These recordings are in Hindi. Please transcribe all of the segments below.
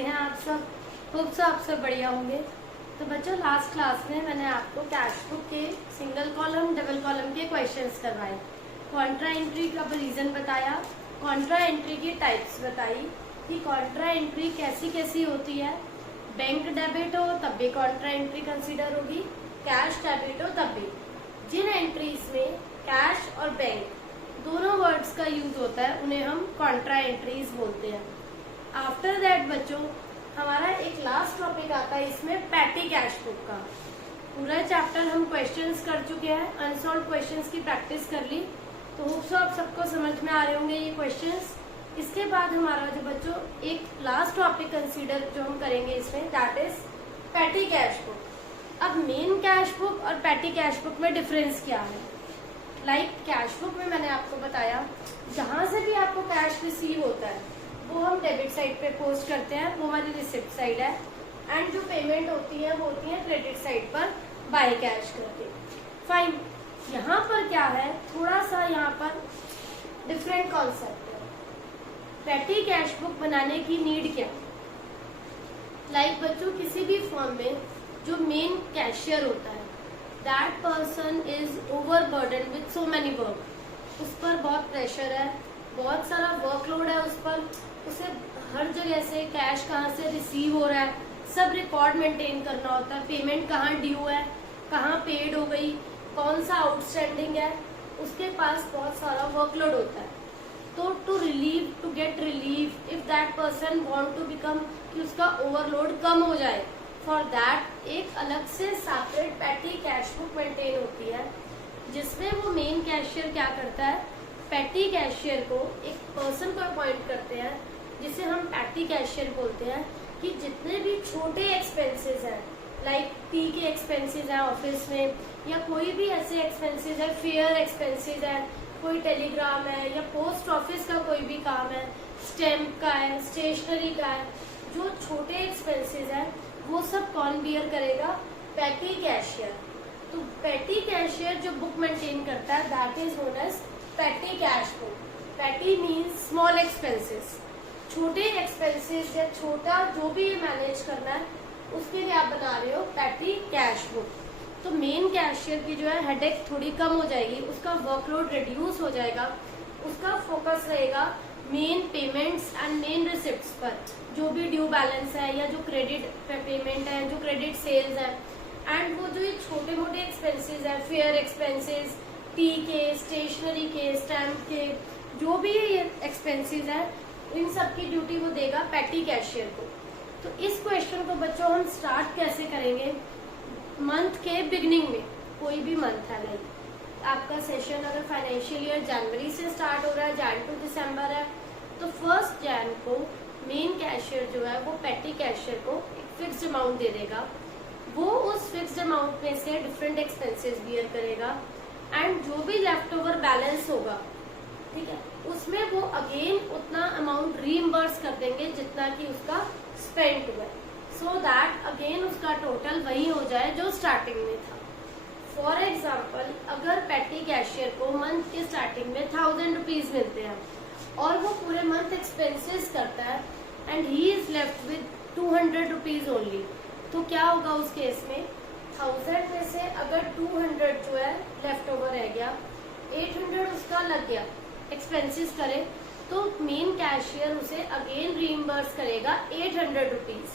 कैसे हैं आप सब? होप सो आप सब बढ़िया होंगे। तो बच्चों, लास्ट क्लास में मैंने आपको कैश बुक के सिंगल कॉलम डबल कॉलम के क्वेश्चंस करवाए, कॉन्ट्रा एंट्री का रीजन बताया, कॉन्ट्रा एंट्री की टाइप्स बताई कि कॉन्ट्रा एंट्री कैसी कैसी होती है। बैंक डेबिट हो तब भी कॉन्ट्रा एंट्री कंसीडर होगी, कैश डेबिट हो तब भी। जिन एंट्रीज में कैश और बैंक दोनों वर्ड्स का यूज होता है उन्हें हम कॉन्ट्रा एंट्रीज बोलते हैं। आफ्टर दैट बच्चों, हमारा एक लास्ट टॉपिक आता है इसमें पैटी कैश बुक का। पूरा चैप्टर हम क्वेश्चंस कर चुके हैं, अनसॉल्व क्वेश्चंस की प्रैक्टिस कर ली, तो होप सो आप सबको समझ में आ रहे होंगे ये क्वेश्चंस। इसके बाद हमारा जो बच्चों एक लास्ट टॉपिक कंसीडर जो हम करेंगे इसमें, that is patty cash book. अब मेन कैश बुक और पैटी कैश बुक में डिफरेंस क्या है? लाइक कैश बुक में मैंने आपको बताया जहां से भी आपको कैश रिसीव होता है वो हम डेबिट साइड पे पोस्ट करते हैं, वो हमारी रिसिप्ट साइड है। एंड जो पेमेंट होती है वो होती है क्रेडिट साइड पर बाय कैश करके। फाइन, यहाँ पर क्या है, थोड़ा सा यहाँ पर डिफरेंट कॉन्सेप्ट है। पैटी कैश बुक बनाने की नीड क्या? लाइक बच्चों, किसी भी फर्म में जो मेन कैशियर होता है that person is overburden with so many work. उस पर बहुत प्रेशर है, बहुत सारा वर्कलोड है उस पर, उसे हर जगह से कैश कहाँ से रिसीव हो रहा है सब रिकॉर्ड मेंटेन करना होता है। पेमेंट कहाँ ड्यू है, कहाँ पेड हो गई, कौन सा आउटस्टैंडिंग है, उसके पास बहुत सारा वर्कलोड होता है। तो to get relief if that person want to become, कि उसका ओवरलोड कम हो जाए, फॉर दैट एक अलग से separate patty cash book maintain होती है, जिसमें वो मेन कैशियर क्या करता है, पैटी कैशियर को एक पर्सन को अपॉइंट करते हैं जिसे हम पैटी कैशियर बोलते हैं, कि जितने भी छोटे एक्सपेंसेस हैं, लाइक टी के एक्सपेंसेस हैं ऑफिस में, या कोई भी ऐसे एक्सपेंसेस है, फेयर एक्सपेंसेस है, कोई टेलीग्राम है या पोस्ट ऑफिस का कोई भी काम है, स्टैम्प का है, स्टेशनरी का है, जो छोटे एक्सपेंसेस है वो सब कौन बियर करेगा? Petty cashier. तो पैटी कैशियर जो बुक मेंटेन करता है that is known as petty cash book. Petty means small expenses, छोटे एक्सपेंसेस या छोटा जो भी मैनेज करना है उसके लिए आप बना रहे हो पैटी कैश बुक। तो मेन कैशियर की जो है हेडेक थोड़ी कम हो जाएगी, उसका वर्कलोड रिड्यूस हो जाएगा, उसका फोकस रहेगा main payments and main receipts पर, जो भी ड्यू बैलेंस है या जो क्रेडिट पेमेंट है, जो क्रेडिट सेल्स है। एंड वो जो ये छोटे मोटे एक्सपेंसेस है, फेयर एक्सपेंसेस, टी के, स्टेशनरी के, स्टैम्प के, जो भी एक्सपेंसेस है, इन सब की ड्यूटी वो देगा पैटी कैशियर को। तो इस क्वेश्चन को बच्चों हम स्टार्ट कैसे करेंगे? मंथ के बिगनिंग में, कोई भी मंथ है, लाइक आपका सेशन अगर फाइनेंशियल ईयर जनवरी से स्टार्ट हो रहा है, जैन टू दिसंबर है, तो 1 जैन को मेन कैशियर जो है वो पैटी कैशियर को एक फिक्स्ड अमाउंट दे देगा। वो उस फिक्स्ड अमाउंट में से डिफरेंट एक्सपेंसेस बियर करेगा एंड जो भी लेफ्ट ओवर बैलेंस होगा, ठीक है, उसमें वो अगेन उतना अमाउंट रीइंबर्स कर देंगे जितना कि उसका स्पेंड हुआ है, सो दैट अगेन उसका टोटल वही हो जाए जो स्टार्टिंग में था। फॉर एग्जाम्पल, अगर पैटी कैशियर को मंथ के स्टार्टिंग में 1000 रुपीज मिलते हैं और वो पूरे मंथ एक्सपेंसेस करता है and he is left with 200 rupees only, तो क्या होगा उस केस में? 1000 में से अगर 200 जो है लेफ्ट ओवर रह गया, 800 उसका लग गया एक्सपेंसेस करे, तो मेन कैशियर उसे अगेन रीइंबर्स करेगा 800 रुपीज,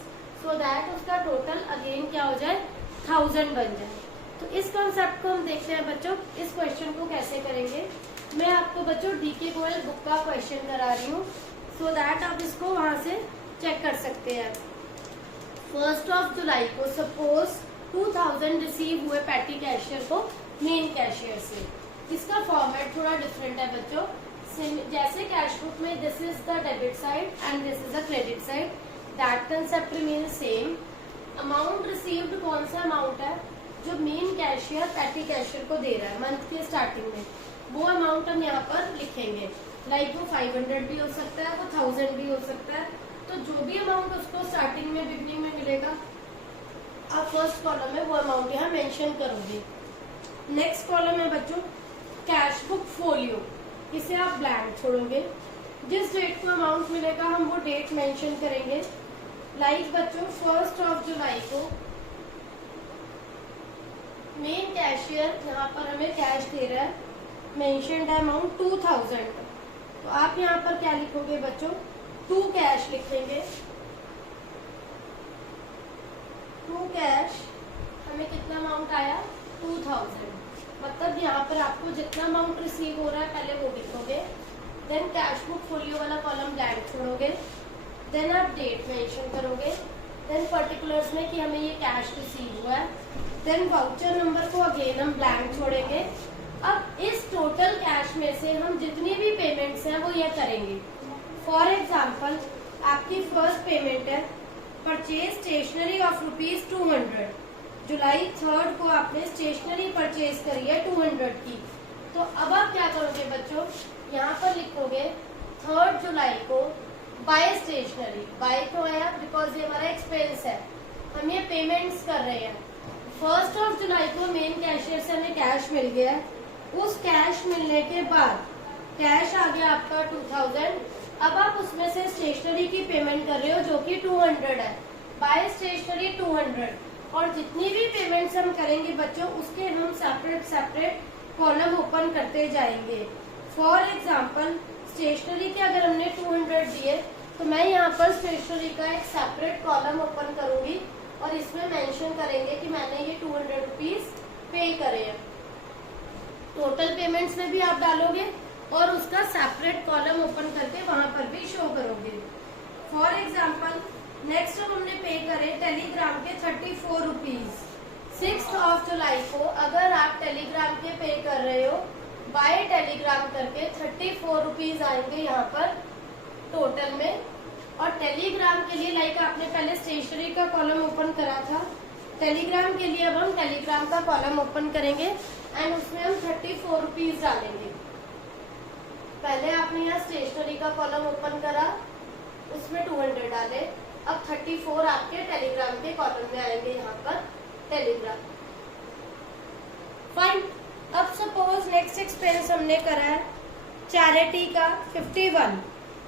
सो दैट उसका टोटल अगेन क्या हो जाए, 1000 बन जाए। तो इस कॉन्सेप्ट को हम देखते हैं बच्चों, इस क्वेश्चन को कैसे करेंगे। मैं आपको बच्चों डीके गोयल बुक का क्वेश्चन करा रही हूँ, सो दैट आप इसको वहां से चेक कर सकते हैं। 1 जुलाई को सपोज 2000 रिसीव हुए पैटी कैशियर को मेन कैशियर से। इसका फॉर्मेट थोड़ा डिफरेंट है बच्चों, जैसे कैश बुक में this is the debit side and this is the credit side, that concept remain same. Amount received कौन सा अमाउंट है? जो मेन कैशियर पैटी कैशियर को दे रहा है मंथ के स्टार्टिंग में, वो अमाउंट हम यहाँ पर लिखेंगे। लाइक वो 500 भी हो सकता है, वो 1000 भी हो सकता है। तो जो भी अमाउंट उसको स्टार्टिंग में बिगनिंग में मिलेगा, आप फर्स्ट कॉलम में वो अमाउंट यहाँ मेंशन करोगे। नेक्स्ट कॉलम है बच्चों कैश बुक फोलियो, इसे आप ब्लैंक छोड़ोगे। जिस डेट को अमाउंट मिलेगा हम वो डेट मेंशन करेंगे लाइक बच्चों 1 जुलाई को मेन कैशियर यहाँ पर हमें कैश दे रहा है, मेंशन्ड अमाउंट 2000। तो आप यहाँ पर क्या लिखोगे बच्चों, 2 कैश लिखेंगे। 2 कैश हमें कितना अमाउंट आया, 2000। मतलब यहाँ पर आपको जितना अमाउंट रिसीव हो रहा है पहले वो लिखोगे, देन कैश बुक फोलियो वाला कॉलम ब्लैंक छोड़ोगे, देन आप डेट मेंशन करोगे, देन पर्टिकुलर्स में कि हमें ये कैश रिसीव हुआ है, देन वाउचर नंबर को अगेन हम ब्लैंक छोड़ेंगे। अब इस टोटल कैश में से हम जितनी भी पेमेंट्स हैं वो ये करेंगे। फॉर एग्जाम्पल आपकी फर्स्ट पेमेंट है परचेज स्टेशनरी ऑफ ₹200। जुलाई 3 को आपने स्टेशनरी परचेज करी है 200 की। तो अब आप क्या करोगे बच्चों, यहाँ पर लिखोगे 3 जुलाई को बाय स्टेशनरी। बाय क्यों आया, बिकॉज ये हमारा एक्सपेंस है, हम ये पेमेंट्स कर रहे हैं। 1 जुलाई को मेन कैशियर से हमें कैश मिल गया है। उस कैश मिलने के बाद कैश आ गया आपका 2000। अब आप उसमें से स्टेशनरी की पेमेंट कर रहे हो जो कि 200 है, बाय स्टेशनरी 200। और जितनी भी पेमेंट्स हम करेंगे बच्चों उसके हम सेपरेट कॉलम ओपन करते जाएंगे। फॉर एग्जाम्पल स्टेशनरी के अगर हमने 200 दिए तो मैं यहाँ पर स्टेशनरी का एक सेपरेट कॉलम ओपन करूंगी और इसमें मेंशन करेंगे कि मैंने ये 200 रुपीज पे करे हैं। टोटल पेमेंट्स में भी आप डालोगे और उसका सेपरेट कॉलम ओपन करके वहां पर भी शो करोगे। फॉर एग्जाम्पल नेक्स्ट हमने पे करे टेलीग्राम के 34 रुपीज। 6 जुलाई को अगर आप टेलीग्राम के पे कर रहे हो बाय टेलीग्राम करके 34 रुपीज आएंगे यहाँ पर टोटल में। और टेलीग्राम के लिए लाइक आपने पहले स्टेशनरी का कॉलम ओपन करा था, टेलीग्राम के लिए अब हम टेलीग्राम का कॉलम ओपन करेंगे एंड उसमें हम 34 रुपीज डालेंगे। पहले आपने यहाँ स्टेशनरी का कॉलम ओपन करा, उसमें 200 डाले, अब 34 आपके टेलीग्राम के कॉलम में आएंगे यहाँ पर टेलीग्राम। फाइन। अब सपोज नेक्स्ट एक्सपेंस हमने करा है चैरिटी का 51।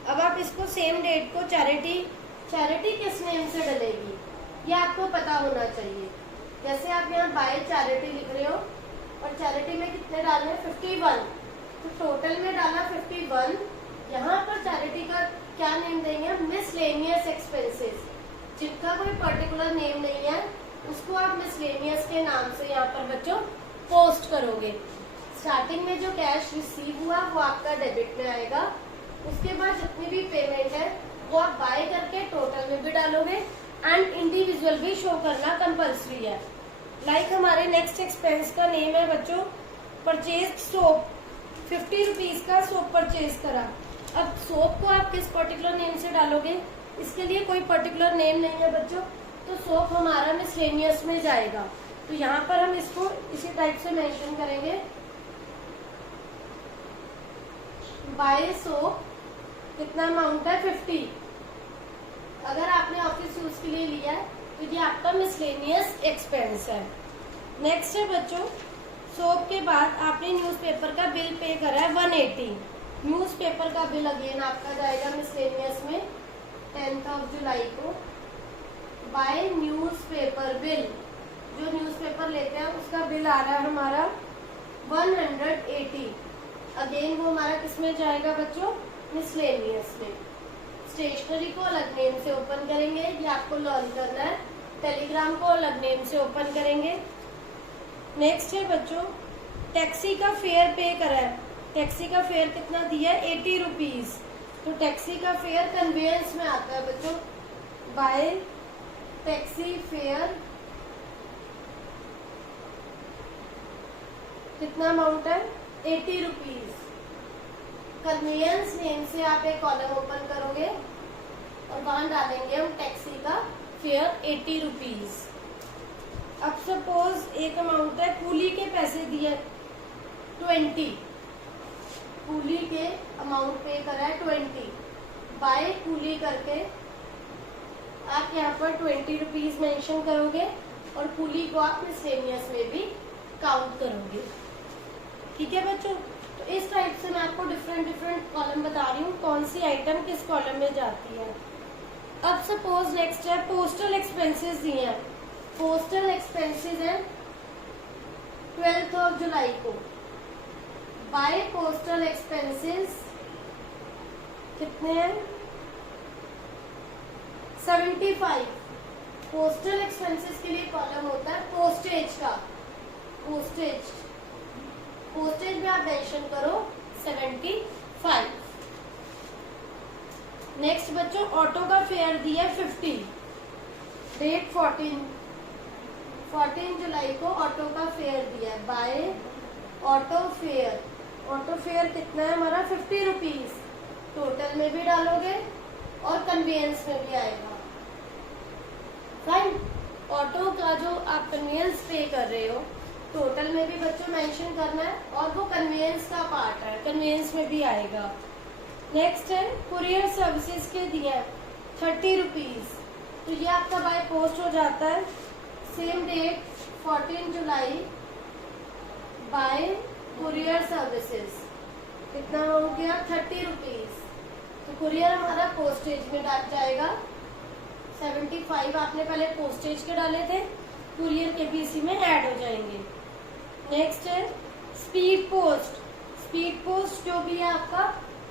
अब आप इसको सेम डेट को चैरिटी किस नेम से डलेगी ये आपको पता होना चाहिए। जैसे आप यहाँ बाय चैरिटी लिख रहे हो और चैरिटी में कितने डाले हैं 51, तो टोटल में डाला 51। यहाँ पर चैरिटी का क्या नेम देंगे, मिसलेनियस एक्सपेंसेस। जिनका कोई पर्टिकुलर नेम नहीं है उसको आप मिसलेनियस के नाम से यहाँ पर बच्चों पोस्ट करोगे। स्टार्टिंग में जो कैश रिसीव हुआ वो आपका डेबिट में आएगा, उसके बाद जितनी भी पेमेंट है वो आप बाय करके टोटल में भी डालोगे एंड इंडिविजुअल भी शो करना कंपल्सरी है। लाइक हमारे नेक्स्ट एक्सपेंस का नेम है बच्चों परचेज सोप। 50 रुपीज का सोप परचेज करा। अब सोप को आप किस पर्टिकुलर नेम से डालोगे, इसके लिए कोई पर्टिकुलर नेम नहीं है बच्चों, तो सोप हमारा मिसलेनियस में जाएगा। तो यहाँ पर हम इसको इसी टाइप से मेंशन करेंगे बाय सोप। कितना अमाउंट है 50। अगर आपने ऑफिस यूज के लिए लिया है तो ये आपका मिसलेनियस एक्सपेंस है। नेक्स्ट है बच्चों सोप के बाद आपने न्यूज़पेपर का बिल पे करा है 180। न्यूज़पेपर का बिल अगेन आपका जाएगा मिसलेनियस में 10 जुलाई को बाय न्यूज़पेपर बिल। जो न्यूज़पेपर लेते हैं उसका बिल आ रहा है हमारा 180। अगेन वो हमारा किस में जाएगा बच्चों, मिसलेनियस में। स्टेशनरी को अलग नेम से ओपन करेंगे, ये आपको लर्न करना है। टेलीग्राम को अलग नेम से ओपन करेंगे। नेक्स्ट है बच्चों टैक्सी का फेयर पे करा है। टैक्सी का फेयर कितना दिया है 80 रुपीज। तो टैक्सी का फेयर कन्वेंस में आता है बच्चों बाय टैक्सी फेयर। कितना अमाउंट है 80 रुपीज। कन्वेंस नेम से आप एक कॉलम ओपन करोगे और वहां डालेंगे हम टैक्सी का फेयर 80 रुपीज। अब सपोज एक अमाउंट है कूली के पैसे दिए 20। कूली के अमाउंट पे करा है 20 बाय कूली करके आप यहाँ पर 20 रुपीज मेंशन करोगे और कूली को आप मिसलेनियस में भी काउंट करोगे। ठीक है बच्चों, तो इस टाइप से मैं आपको डिफरेंट कॉलम बता रही हूँ कौन सी आइटम किस कॉलम में जाती है। अब सपोज नेक्स्ट है पोस्टल एक्सपेंसेस दिए हैं। पोस्टल एक्सपेंसेस है 12 जुलाई को। बाय पोस्टल एक्सपेंसेस कितने हैं? 75। पोस्टल एक्सपेंसेस के लिए कॉलम होता है पोस्टेज का। पोस्टेज में आप मेंशन करो 75। नेक्स्ट बच्चों ऑटो का फेयर दिया 50। डेट 14 जुलाई को ऑटो का फेयर दिया है। By auto fare. Auto fare कितना है हमारा? 50 रुपीज। टोटल में भी डालोगे और कन्वेंस में भी आएगा। फाइन। ऑटो का जो आप कन्वेंस पे कर रहे हो टोटल में भी बच्चों मेंशन करना है और वो कन्वेंस का पार्ट है, कन्वेंस में भी आएगा। नेक्स्ट है कुरियर सर्विसेज के दिए 30 रुपीज। तो ये आपका बाय पोस्ट हो जाता है। सेम डेट 14 जुलाई बाय कुरियर सर्विसेज कितना हो गया? 30 रुपीज। तो कुरियर हमारा पोस्टेज में जाएगा। 75 आपने पहले पोस्टेज के डाले थे, कुरियर के भी इसी में ऐड हो जाएंगे। नेक्स्ट है स्पीड पोस्ट। स्पीड पोस्ट जो भी है आपका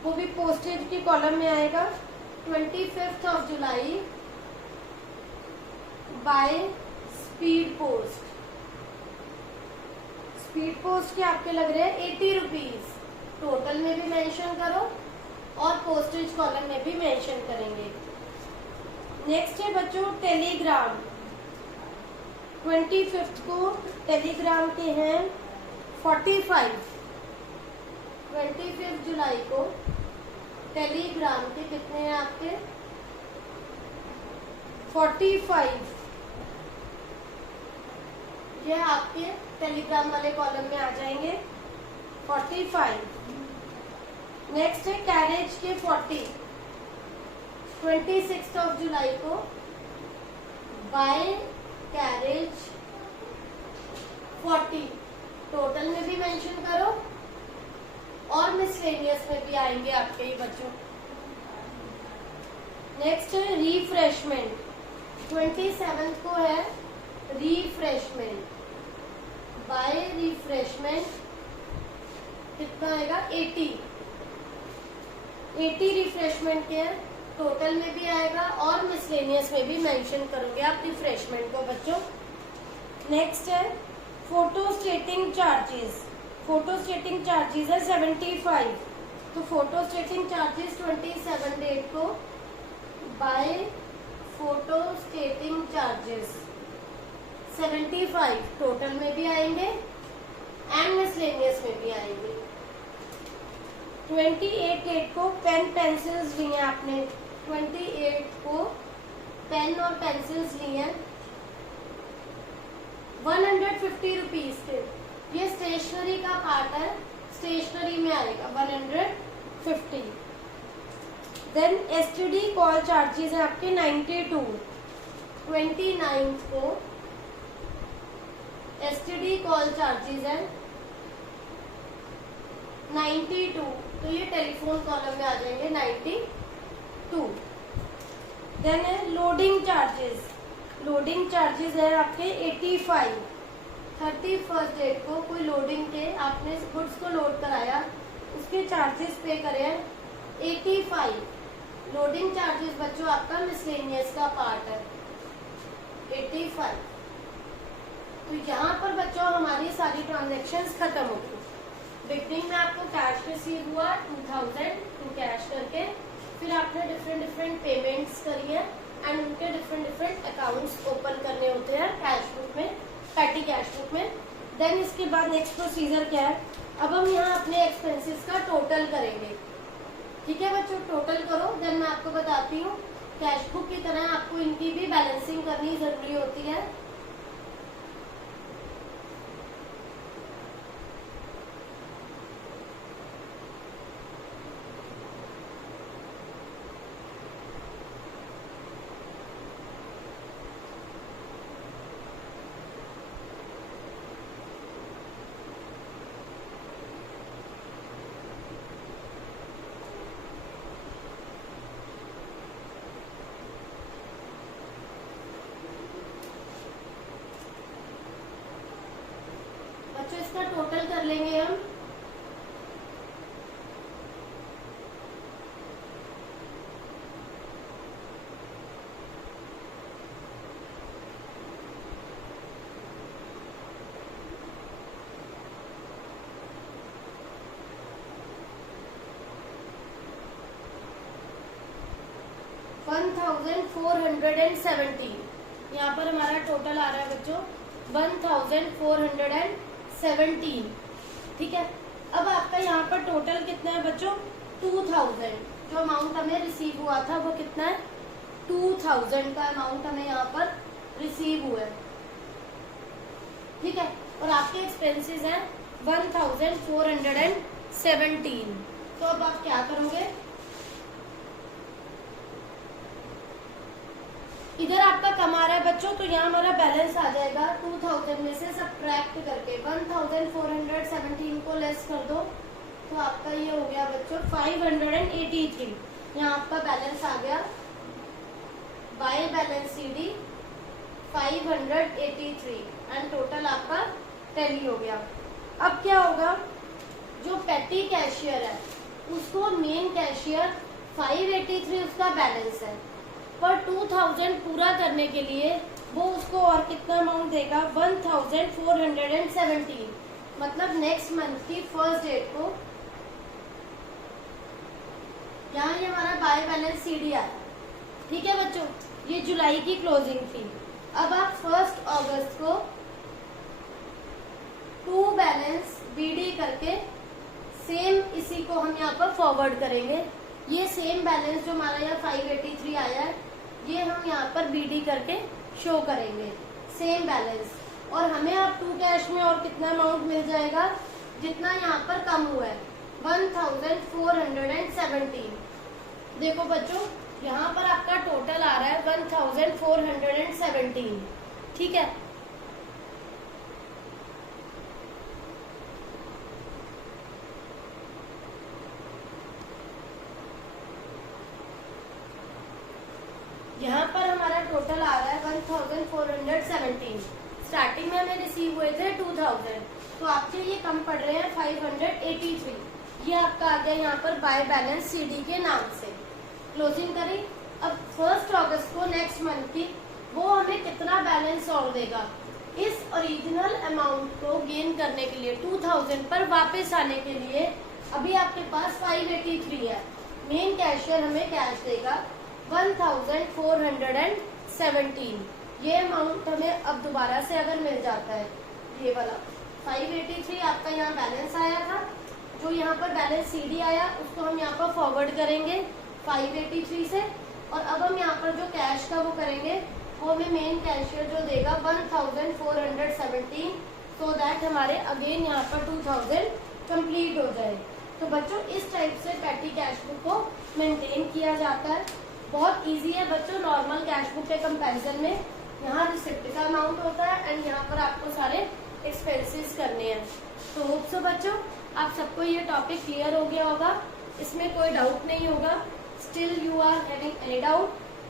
वो भी पोस्टेज की कॉलम में आएगा। 25 जुलाई by speed post. Speed post के आपके लग रहे हैं 80 रुपीज। टोटल में भी मेंशन करो और पोस्टेज कॉलम में भी मेंशन करेंगे। नेक्स्ट है बच्चों टेलीग्राम। 25 को टेलीग्राम के हैं 45। 25 जुलाई को टेलीग्राम के कितने हैं आपके? 45। ये आपके टेलीग्राम वाले कॉलम में आ जाएंगे 45। नेक्स्ट है कैरेज के 40। 26 जुलाई को बाय कैरेज 40। टोटल में भी मेंशन करो और मिसलेनियस में भी आएंगे आपके ही बच्चों। नेक्स्ट है रिफ्रेशमेंट। 27 को है रिफ्रेशमेंट। बाय रिफ्रेशमेंट कितना आएगा? 80 रिफ्रेशमेंट के हैं। टोटल में भी आएगा और मिसलेनियस में भी मेंशन करोगे आप रिफ्रेशमेंट को बच्चों। नेक्स्ट है photo stating charges. Photo stating charges है 75। तो फोटो स्टेटिंग चार्जेस 27 डेट को by photo stating charges 75। Total में भी आएंगे एंड मिसलेनियस में भी आएंगे। 28 डेट को पेन पेंसिल्स लिए हैं आपने। 28 को पेन और पेंसिल्स लिए हैं 150 रुपीज के। ये स्टेशनरी का पार्ट है, स्टेशनरी में आएगा 150। देन एसटीडी कॉल चार्जेस है आपके 92। 29 को एसटीडी कॉल चार्जेस है 92। तो ये टेलीफोन कॉलम में आ जाएंगे 92। देन है लोडिंग चार्जेस। लोडिंग चार्जेस है आपके 85। 31 डेट को कोई लोडिंग के आपने गुड्स को लोड कराया उसके चार्जेस पे करे 85। लोडिंग चार्जेस बच्चों आपका मिसलेनियस का पार्ट है 85। तो यहाँ पर बच्चों हमारी सारी ट्रांजेक्शन्स खत्म हो गई। बिगनिंग में आपको कैश रिसीव हुआ 2000 टू कैश करके, फिर आपने डिफरेंट पेमेंट्स करी है एंड उनके डिफरेंट अकाउंट्स ओपन करने होते हैं कैश बुक में, पैटी कैश बुक में। देन इसके बाद नेक्स्ट प्रोसीजर क्या है? अब हम यहाँ अपने एक्सपेंसेस का टोटल करेंगे। ठीक है बच्चों, टोटल करो देन मैं आपको बताती हूँ। कैश बुक की तरह आपको इनकी भी बैलेंसिंग करनी जरूरी होती है। बच्चों इसका टोटल कर लेंगे हम। $1,417, यहाँ पर हमारा टोटल आ रहा है बच्चों 1,417। ठीक है, अब आपका यहाँ पर टोटल कितना है बच्चों 2000। जो अमाउंट हमें रिसीव हुआ था वो कितना है 2000 का अमाउंट हमें यहाँ पर रिसीव हुआ है। ठीक है, और आपके एक्सपेंसेस हैं 1,417। तो अब आप क्या करोगे, इधर आपका कम आ रहा है बच्चों, तो यहाँ हमारा बैलेंस आ जाएगा 2000 में से सब्ट्रैक्ट करके 1,417 को लेस कर दो, तो आपका ये हो गया बच्चों 583। यहाँ आपका बैलेंस आ गया by balance CD 583 and total आपका टैली हो गया। अब क्या होगा, जो पेटी कैशियर है उसको मेन कैशियर 583 उसका बैलेंस है, पर 2000 पूरा करने के लिए वो उसको और कितना अमाउंट देगा 1,417। मतलब नेक्स्ट मंथ की फर्स्ट डेट को यहाँ ये हमारा बाय बैलेंस CD आता है। ठीक है बच्चों, ये जुलाई की क्लोजिंग थी। अब आप 1 अगस्त को टू बैलेंस BD करके सेम इसी को हम यहाँ पर फॉरवर्ड करेंगे। ये सेम बैलेंस जो हमारा यहाँ 583 आया है ये हम यहाँ पर BD करके शो करेंगे सेम बैलेंस, और हमें अब टू कैश में और कितना अमाउंट मिल जाएगा जितना यहाँ पर कम हुआ है 1,417। देखो बच्चों यहाँ पर आपका टोटल आ रहा है 1,417। ठीक है, यहाँ पर हमारा टोटल आ रहा है 1,417। स्टार्टिंग में हमें रिसीव हुए थे 2000, तो आपके ये कम पड़ रहे हैं 583। ये आपका आ गया यहाँ पर बाय बैलेंस CD के नाम से। क्लोजिंग करें। अब 1 अगस्त को नेक्स्ट मंथ की वो हमें कितना बैलेंस और देगा, इस ओरिजिनल अमाउंट को गेन करने के लिए 2000 पर वापस आने के लिए अभी आपके पास 583 है। मेन कैशियर हमें कैश देगा 1,417। ये अमाउंट हमें अब दोबारा से अगर मिल जाता है, ये वाला 583 आपका यहाँ बैलेंस आया था, जो यहाँ पर बैलेंस CD आया उसको हम यहाँ पर फॉरवर्ड करेंगे 583 से, और अब हम यहाँ पर जो कैश का वो करेंगे वो हमें मेन कैशियर जो देगा 1,417, सो दैट हमारे अगेन यहाँ पर 2000 कंप्लीट हो जाए। तो बच्चों इस टाइप से पेटी कैश बुक को मेंटेन किया जाता है। बहुत इजी है बच्चों, नॉर्मल कैश बुक के कंपैरिजन में यहाँ रिसिप्ट का अमाउंट होता है एंड यहाँ पर आपको सारे एक्सपेंसेस करने हैं। तो होप सो बच्चों आप सबको ये टॉपिक क्लियर हो गया होगा, इसमें कोई डाउट नहीं होगा। Still you are having any doubt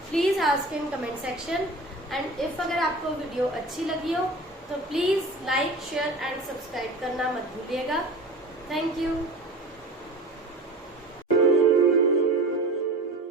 please ask in comment section, and if अगर आपको वीडियो अच्छी लगी हो तो please like share and subscribe करना मत भूलिएगा। Thank you.